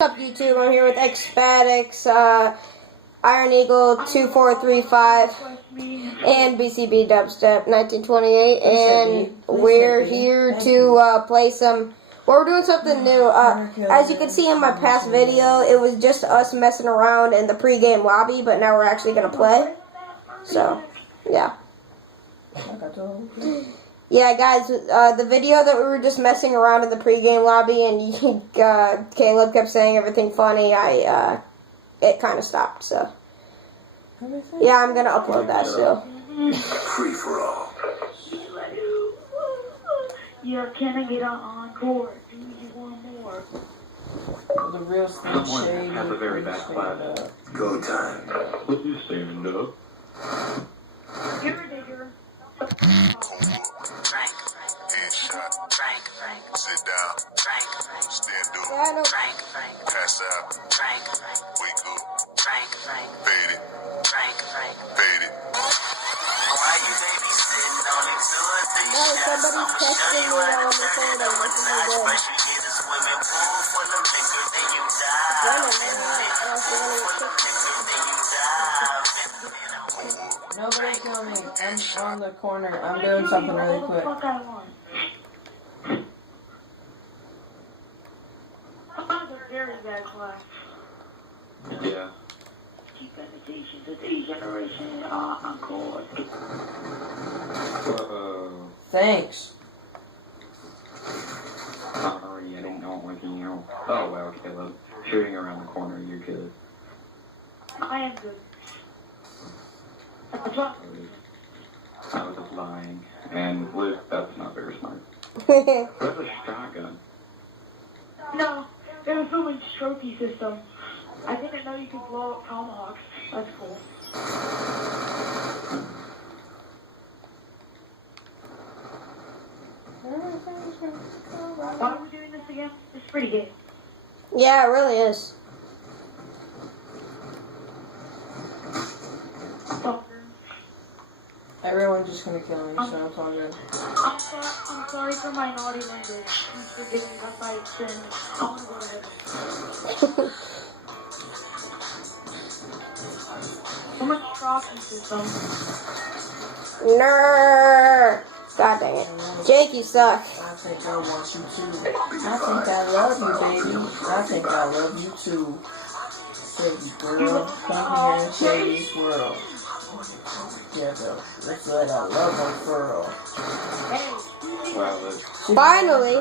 What's up, YouTube? I'm here with Xpatix, Iron Eagle 2435, and BCB Dubstep 1928, and we're here to play some. Well, we're doing something new. As you can see in my past video, it was just us messing around in the pre-game lobby, but now we're actually gonna play. So, yeah. Yeah, guys, the video that we were just messing around in the pregame lobby and Caleb kept saying everything funny, it kind of stopped, so. Yeah, I'm going to upload that still. Free for all. Yeah, can I get on encore? Do you want more? The real Steve Shady has a very bad class. Go time. What you stand up? You're a digger. Drink, headshot, drink, sit down, drink, stand up, drink, pass out, drink, wake up, drink, fade it, drink, fade it. Why you baby sitting on it till I take shots? I'ma show you how to turn it up a notch. First you get a swimming pool full of liquor, then you dive. Nobody kill me. I'm on the corner. I'm doing something really quick. What the fuck I want? That was a very bad class. Yeah. Keep imitation to degeneration encore. Thanks. Sorry, I didn't know it was you. Oh, well, Caleb. Shooting around the corner, you're good. I am good. I was just lying. And Luke, that's not very smart. Where's a shotgun? No, it was from a trophy system. I didn't know you could blow up tomahawks. That's cool. Why are we doing this again? It's pretty good. Yeah, it really is. Everyone's just gonna kill me, so it's all good. I'm sorry for my naughty language. Please forgive me. That's my sin. I want to go to heaven. So much trophy system. Nerd. God dang it. Jake, you suck. I think I want you too. I think I love you, baby. I think I love you too. Shady girl, come here in Shady's world. Together, let's let our love unfurl. Finally.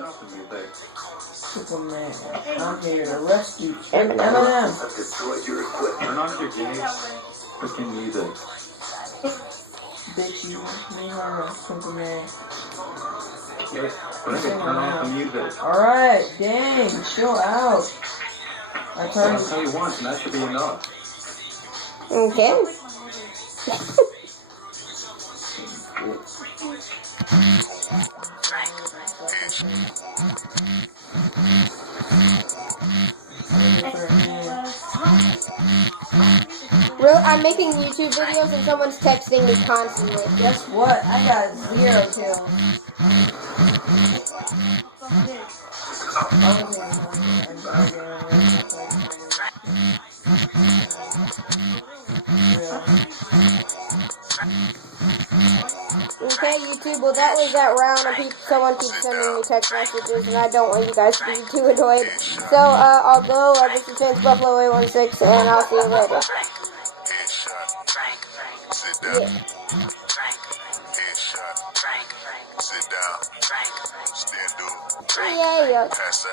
Superman, I'm here to rescue Eminem. Eminem. I've destroyed your equipment. Turn on your games. Freaking music. Bitchy, me, her, Superman. Yes, turn off the music. Alright, dang, chill out. I I'll turned. tell you once, and that should be enough. Okay. I'm making YouTube videos and someone's texting me constantly. Guess what? I got 0 kills. Okay, YouTube, well that was that round of someone keeps sending me text messages and I don't want you guys to be too annoyed. So, I'll go, this is Vince Buffalo 816 and I'll see you later. Yeah. Sit down, stand up, Yeah.